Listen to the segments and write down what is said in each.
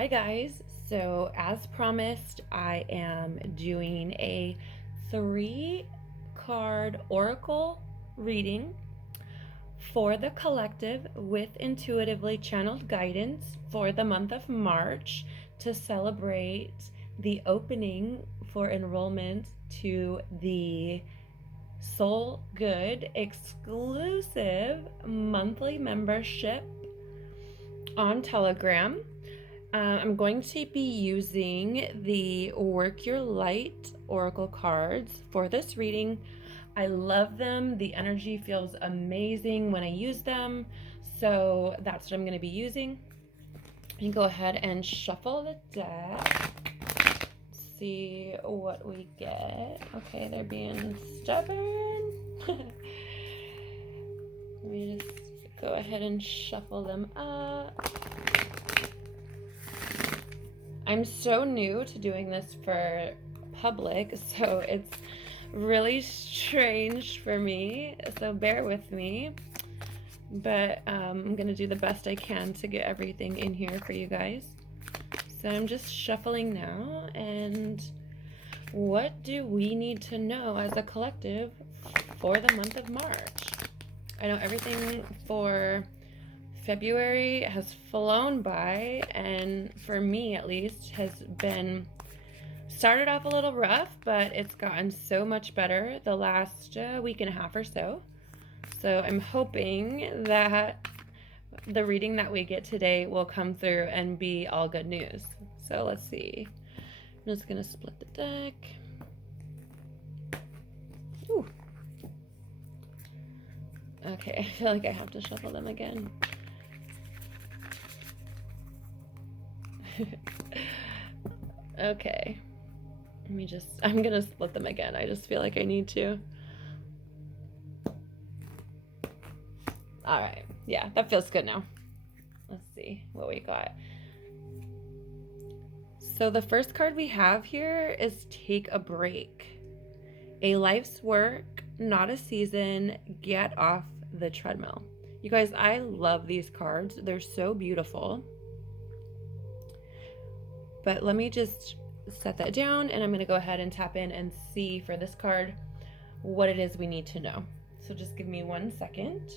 Hi guys, so as promised, I am doing a 3 card oracle reading for the collective with intuitively channeled guidance for the month of March to celebrate the opening for enrollment to the Soul Good exclusive monthly membership on Telegram. I'm going to be using the Work Your Light Oracle cards for this reading. I love them. The energy feels amazing when I use them. So that's what I'm going to be using. You can go ahead and shuffle the deck. See what we get. Okay, they're being stubborn. Let me just go ahead and shuffle them up. I'm so new to doing this for public, so it's really strange for me, so bear with me. But I'm gonna do the best I can to get everything in here for you guys. So I'm just shuffling now, and what do we need to know as a collective for the month of March? I know everything for February has flown by, and for me at least has been started off a little rough, but it's gotten so much better the last week and a half or so. So I'm hoping that the reading that we get today will come through and be all good news. So let's see. I'm just gonna split the deck. Ooh. Okay, I feel like I have to shuffle them again. Okay, I'm gonna split them again. I just feel like I need to. All right, yeah, that feels good now. Let's see what we got. So the first card we have here is Take a Break. A life's work, not a season. Get off the treadmill. You guys, I love these cards. They're so beautiful. But let me just set that down, and I'm going to go ahead and tap in and see for this card what it is we need to know. So just give me 1 second.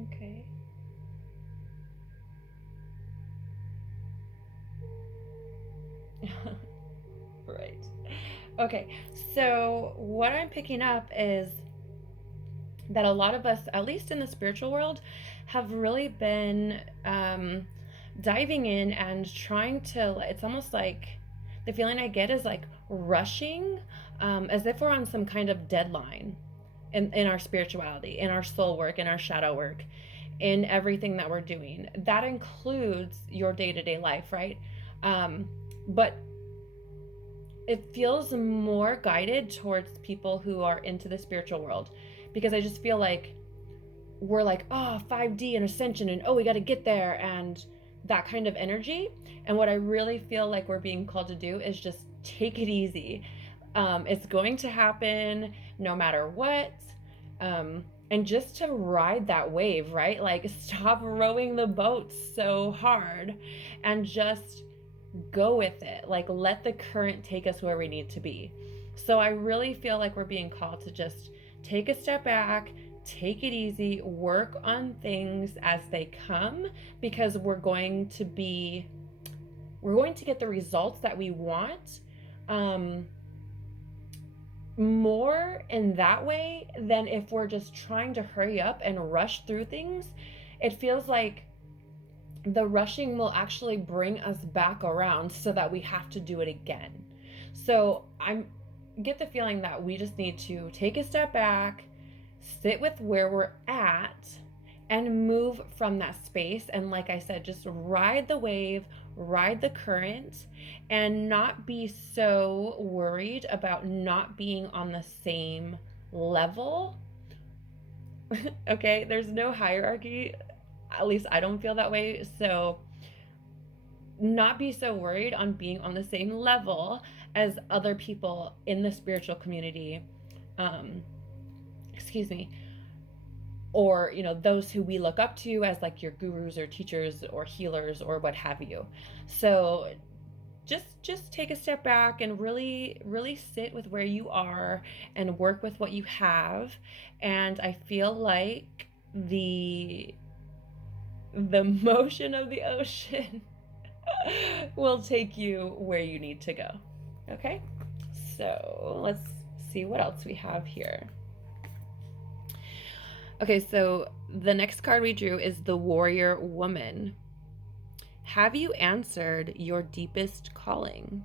Okay. Right. Okay, so what I'm picking up is that a lot of us, at least in the spiritual world, have really been diving in and trying to, it's almost like the feeling I get is like rushing, as if we're on some kind of deadline in our spirituality, in our soul work, in our shadow work, in everything that we're doing. That includes your day-to-day life, right? But it feels more guided towards people who are into the spiritual world, because I just feel like we're like, oh, 5D and ascension, and oh, we got to get there, and that kind of energy. And what I really feel like we're being called to do is just take it easy. It's going to happen no matter what. And just to ride that wave, right? Like, stop rowing the boat so hard and just go with it. Like, let the current take us where we need to be. So I really feel like we're being called to just take a step back, take it easy, work on things as they come, because we're going to get the results that we want, more in that way than if we're just trying to hurry up and rush through things. It feels like the rushing will actually bring us back around so that we have to do it again. So I get the feeling that we just need to take a step back, sit with where we're at, and move from that space. And like I said, just ride the wave, ride the current, and not be so worried about not being on the same level. Okay, there's no hierarchy. At least I don't feel that way. So, not be so worried on being on the same level as other people in the spiritual community. Um, excuse me, or those who we look up to as like your gurus or teachers or healers or what have you. So just take a step back and really sit with where you are and work with what you have. And I feel like the motion of the ocean will take you where you need to go. Okay, so let's see what else we have here. Okay, so the next card we drew is the Warrior Woman. Have you answered your deepest calling?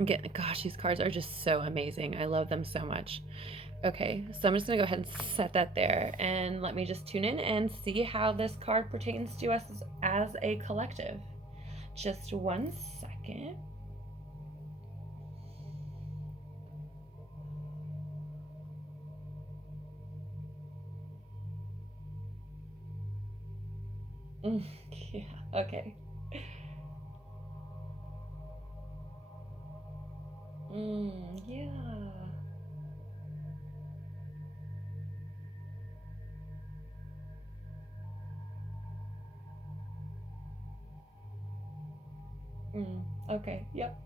Again, gosh, these cards are just so amazing. I love them so much. Okay, so I'm just going to go ahead and set that there. And let me just tune in and see how this card pertains to us as a collective. Just one second. Yeah, okay. Yeah. Okay, yep.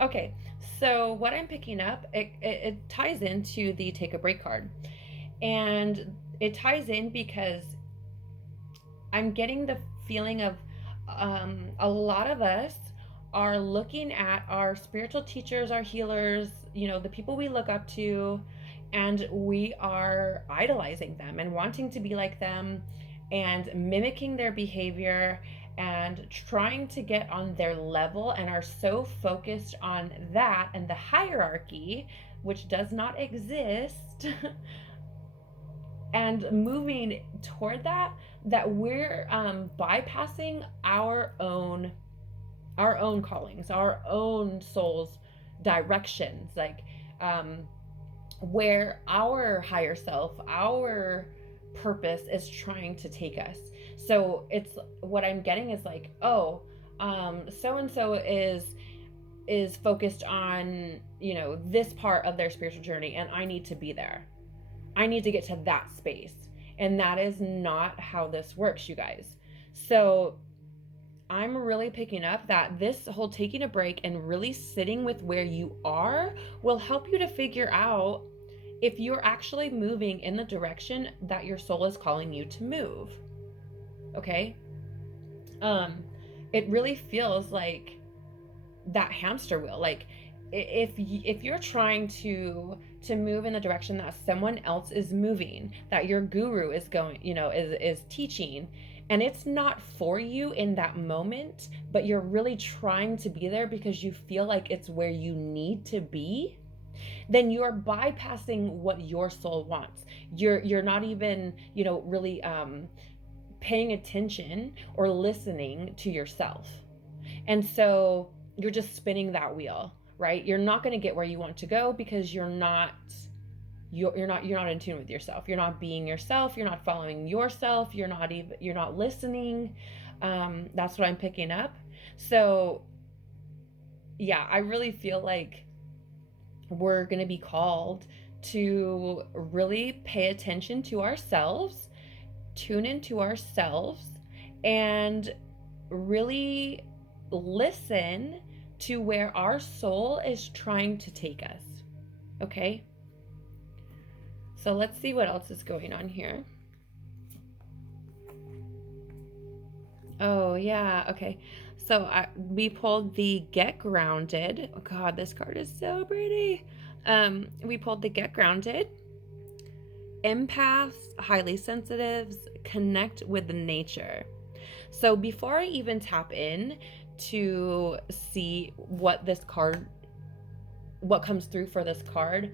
Okay, so what I'm picking up, it ties into the take a break card. And it ties in because I'm getting the feeling of a lot of us are looking at our spiritual teachers, our healers, the people we look up to, and we are idolizing them and wanting to be like them and mimicking their behavior and trying to get on their level, and are so focused on that and the hierarchy, which does not exist, and moving toward that we're bypassing our own callings, our own soul's directions, like where our higher self, our purpose is trying to take us. So it's what I'm getting is like, oh, so and so is focused on this part of their spiritual journey, and I need to be there. I need to get to that space. And that is not how this works, you guys. So I'm really picking up that this whole taking a break and really sitting with where you are will help you to figure out if you're actually moving in the direction that your soul is calling you to move. Okay? It really feels like that hamster wheel. Like if you're trying to move in the direction that someone else is moving, that your guru is going, is teaching, and it's not for you in that moment, but you're really trying to be there because you feel like it's where you need to be, then you're bypassing what your soul wants. You're not even, really paying attention or listening to yourself. And so you're just spinning that wheel, right? You're not going to get where you want to go because you're not in tune with yourself. You're not being yourself. You're not following yourself. You're not listening. That's what I'm picking up. So yeah, I really feel like we're going to be called to really pay attention to ourselves, tune into ourselves, and really listen to where our soul is trying to take us. Okay? So let's see what else is going on here. Oh, yeah. Okay. So we pulled the Get Grounded. Oh, God, this card is so pretty. We pulled the Get Grounded. Empaths, highly sensitives, connect with nature. So before I even tap in to see what comes through for this card,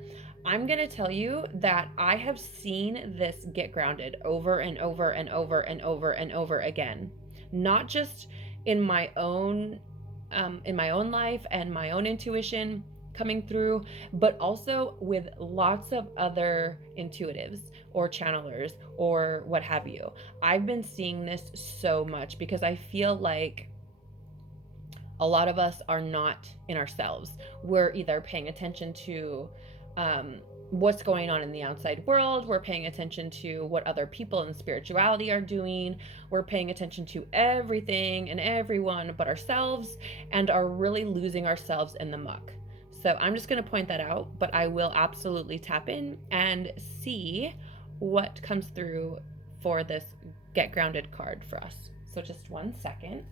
I'm going to tell you that I have seen this get grounded over and over and over and over and over again. Not just in my own life and my own intuition coming through, but also with lots of other intuitives or channelers or what have you. I've been seeing this so much because I feel like a lot of us are not in ourselves. We're either paying attention to um, what's going on in the outside world, we're paying attention to what other people in spirituality are doing, we're paying attention to everything and everyone but ourselves, and are really losing ourselves in the muck. So I'm just going to point that out, but I will absolutely tap in and see what comes through for this Get Grounded card for us. So just 1 second.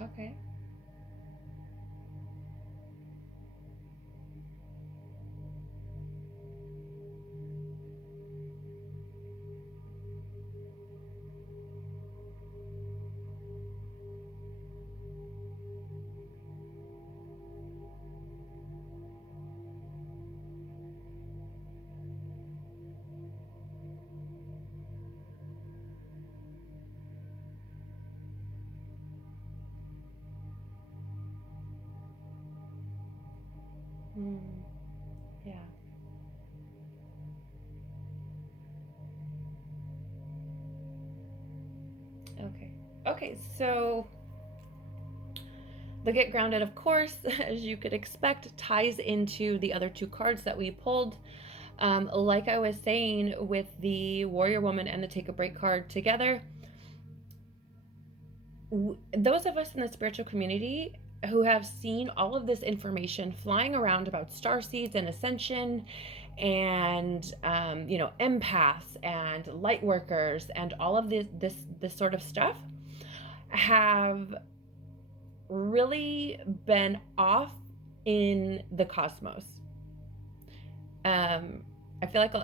Okay. Mm, yeah. Okay. Okay, so the Get Grounded, of course, as you could expect, ties into the other two cards that we pulled. Like I was saying with the Warrior Woman and the Take a Break card together, those of us in the spiritual community who have seen all of this information flying around about star seeds and ascension and empaths and light workers and all of this sort of stuff have really been off in the cosmos. I feel like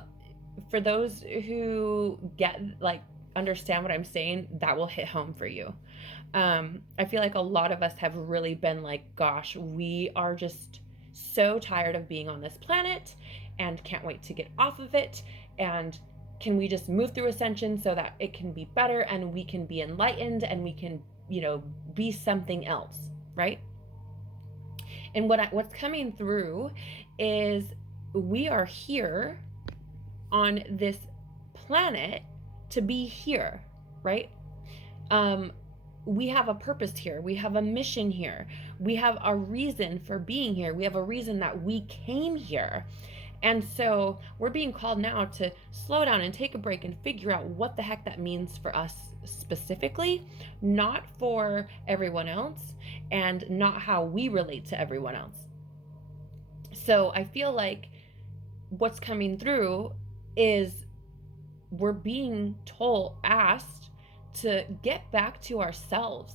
for those who get like understand what I'm saying, that will hit home for you. I feel like a lot of us have really been like, gosh, we are just so tired of being on this planet and can't wait to get off of it. And can we just move through ascension so that it can be better and we can be enlightened and we can, be something else, right? And what's coming through is we are here on this planet to be here, right? We have a purpose here. We have a mission here. We have a reason for being here. We have a reason that we came here. And so we're being called now to slow down and take a break and figure out what the heck that means for us specifically, not for everyone else, and not how we relate to everyone else. So I feel like what's coming through is we're being asked to get back to ourselves,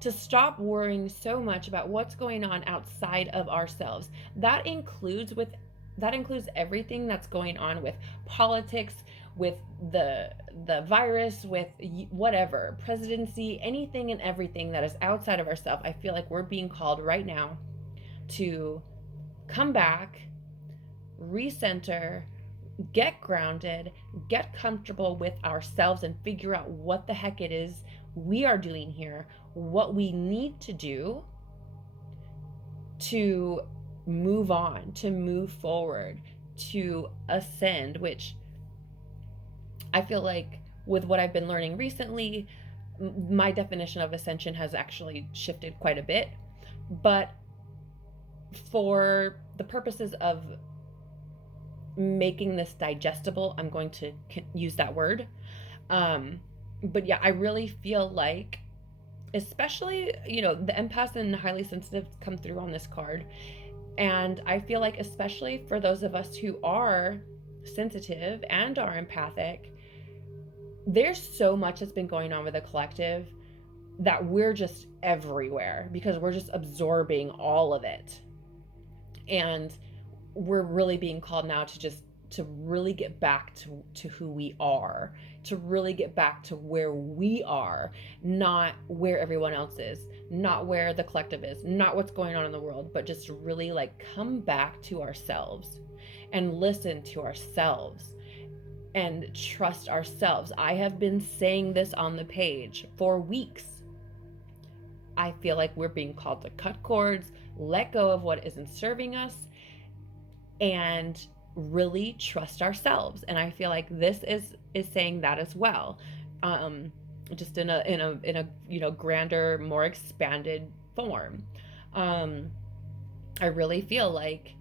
to stop worrying so much about what's going on outside of ourselves. That includes everything that's going on with politics, with the virus, with whatever, presidency, anything and everything that is outside of ourselves. I feel like we're being called right now to come back, recenter, get grounded, get comfortable with ourselves, and figure out what the heck it is we are doing here, what we need to do to move on, to move forward, to ascend, which I feel like with what I've been learning recently, my definition of ascension has actually shifted quite a bit. But for the purposes of making this digestible, I'm going to use that word. But yeah, I really feel like especially, the empaths and highly sensitive come through on this card. And I feel like, especially for those of us who are sensitive and are empathic, there's so much that's been going on with the collective that we're just everywhere because we're just absorbing all of it. And we're really being called now to really get back to who we are, to really get back to where we are, not where everyone else is, not where the collective is, not what's going on in the world, but just really like come back to ourselves and listen to ourselves and trust ourselves. I have been saying this on the page for weeks. I feel like we're being called to cut cords, let go of what isn't serving us, and really trust ourselves. And I feel like this is saying that as well, just in a grander, more expanded form. I really feel like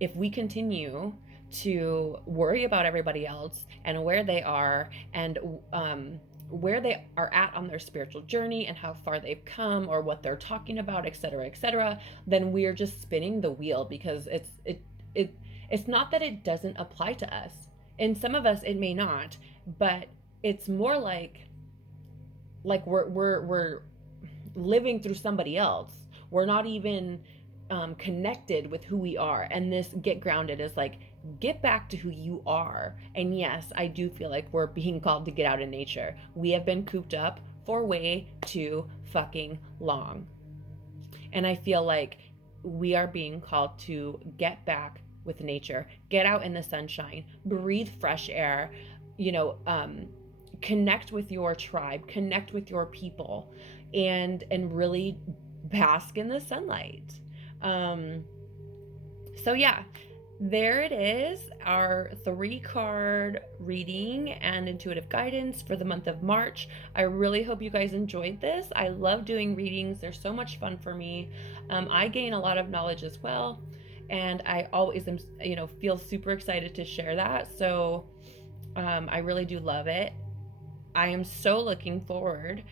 if we continue to worry about everybody else and where they are, and where they are at on their spiritual journey and how far they've come or what they're talking about, etc., then we're just spinning the wheel, because it's not that it doesn't apply to us. And some of us it may not, but it's more like we're living through somebody else. We're not even connected with who we are. And this get grounded is like, get back to who you are. And yes, I do feel like we're being called to get out in nature. We have been cooped up for way too fucking long. And I feel like we are being called to get back with nature, get out in the sunshine, breathe fresh air, connect with your tribe, connect with your people, and really bask in the sunlight. So yeah, there it is, our 3-card reading and intuitive guidance for the month of March. I really hope you guys enjoyed this. I love doing readings. They're so much fun for me. I gain a lot of knowledge as well, and I always am, feel super excited to share that. So I really do love it. I am so looking forward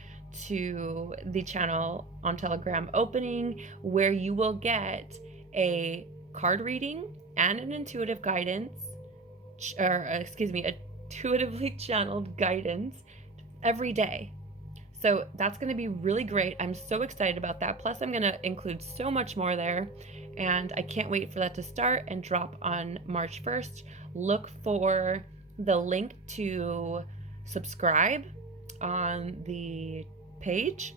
to the channel on Telegram opening, where you will get a card reading and an intuitive guidance, intuitively channeled guidance every day. So that's going to be really great. I'm so excited about that. Plus, I'm going to include so much more there, and I can't wait for that to start and drop on March 1st. Look for the link to subscribe on the page,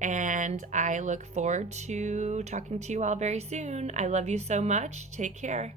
and I look forward to talking to you all very soon. I love you so much. Take care.